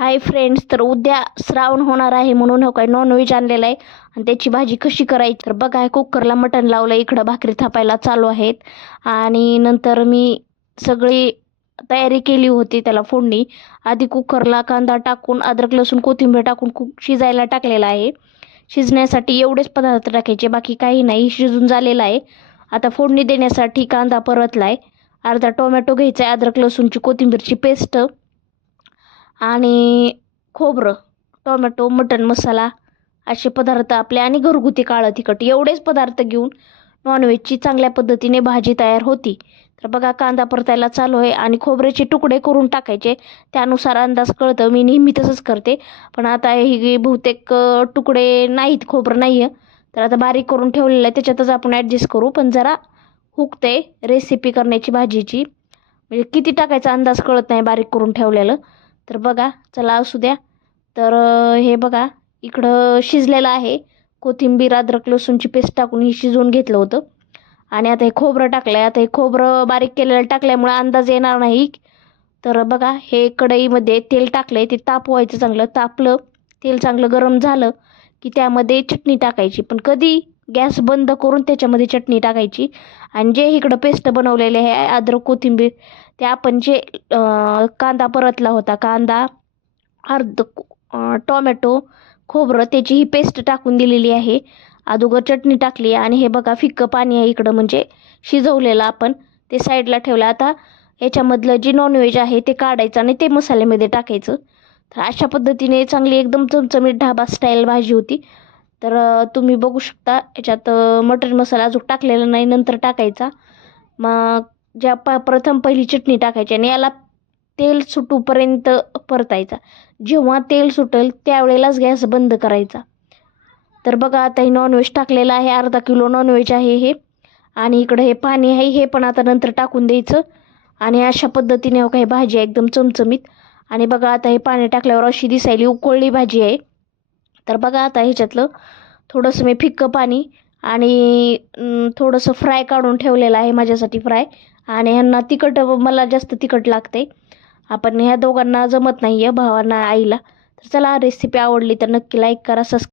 Hi friends तर उद्या श्रावण होणार आहे म्हणून हो काय नॉनव्हेज आणलेलं आहे. आणि त्याची भाजी कशी करायची? तर बघा कुकरला मटण लावलं इकडं भाकरी थापायला चालू आहेत. आणि नंतर मी सगळी तयारी केली होती त्याला फोडणी. आधी कुकरला कांदा टाकून अद्रक लसूण कोथिंबीर टाकून कुक शिजायला टाकलेला आहे. शिजण्यासाठी एवढेच पदार्थ टाकायचे बाकी काही नाही शिजून झालेलं आहे. आता फोडणी देण्यासाठी कांदा परतला आहे अर्धा टोमॅटो घ्यायचा आहे अद्रक लसूणची कोथिंबीरची पेस्ट. आणि खोबरं टोमॅटो मटण मसाला असे पदार्थ आपले आणि घरगुती काळं तिखट एवढेच पदार्थ घेऊन नॉनव्हेजची चांगल्या पद्धतीने भाजी तयार होती. तर बघा कांदा परतायला चालू आहे आणि खोबऱ्याचे तुकडे करून टाकायचे. त्यानुसार अंदाज कळतं मी नेहमी तसंच करते. पण आता ही बहुतेक तुकडे नाहीत खोबरं नाही आहे तर आता बारीक करून ठेवलेलं आहे त्याच्यातच आपण ॲडजस्ट करू. पण जरा हुकते रेसिपी करण्याची भाजीची. म्हणजे किती टाकायचा अंदाज कळत नाही बारीक करून ठेवलेलं. तर बघा चला असू द्या. तर हे बघा इकडं शिजलेलं आहे. कोथिंबीर अद्रक लसूणची पेस्ट टाकून ही शिजवून घेतलं होतं. आणि आता हे खोबरं टाकलं आहे आता हे खोबरं बारीक केलेलं टाकल्यामुळे अंदाज येणार नाही. तर बघा हे कढईमध्ये तेल टाकलं आहे ते तापवायचं चांगलं. तापलं तेल चांगलं गरम झालं की त्यामध्ये चटणी टाकायची. पण कधी गॅस बंद करून त्याच्यामध्ये चटणी टाकायची. आणि जे इकडं पेस्ट बनवलेले आहे अद्रक कोथिंबीर ते आपण जे कांदा परतला होता कांदा अर्ध टोमॅटो खोबरं त्याची ही पेस्ट टाकून दिलेली आहे. अगोदर चटणी टाकली आणि हे बघा फिक्कं पाणी आहे इकडं म्हणजे शिजवलेलं आपण ते साईडला ठेवलं. आता याच्यामधलं जे नॉनव्हेज आहे ते काढायचं आणि ते मसाल्यामध्ये टाकायचं. तर अशा पद्धतीने चांगली एकदम चमचमीत ढाबा स्टाईल भाजी होती. तर तुम्ही बघू शकता याच्यात मटर मसाला अजून टाकलेला नाही नंतर टाकायचा. मग ज्या प प्रथम पहिली चटणी टाकायची आणि याला तेल सुटूपर्यंत परतायचा. जेव्हा तेल सुटेल त्यावेळेलाच गॅस बंद करायचा. तर बघा आता हे नॉनव्हेज टाकलेलं आहे अर्धा किलो नॉनव्हेज आहे हे. आणि इकडं हे पाणी आहे हे पण आता नंतर टाकून द्यायचं. आणि अशा पद्धतीने हो काही भाजी आहे एकदम चमचमीत. आणि बघा आता हे पाणी टाकल्यावर अशी दिसायली उकळली भाजी आहे. तर बघा आता ह्याच्यातलं थोडंसं मी फिक्कं पाणी आणि थोडंसं फ्राय काढून ठेवलेलं आहे माझ्यासाठी फ्राय. आणि ह्यांना तिखट मला जास्त तिखट लागते. आपण ह्या दोघांना जमत नाही आहे भावांना आईला. तर चला रेसिपी आवडली तर नक्की लाईक करा सबस्क्राईब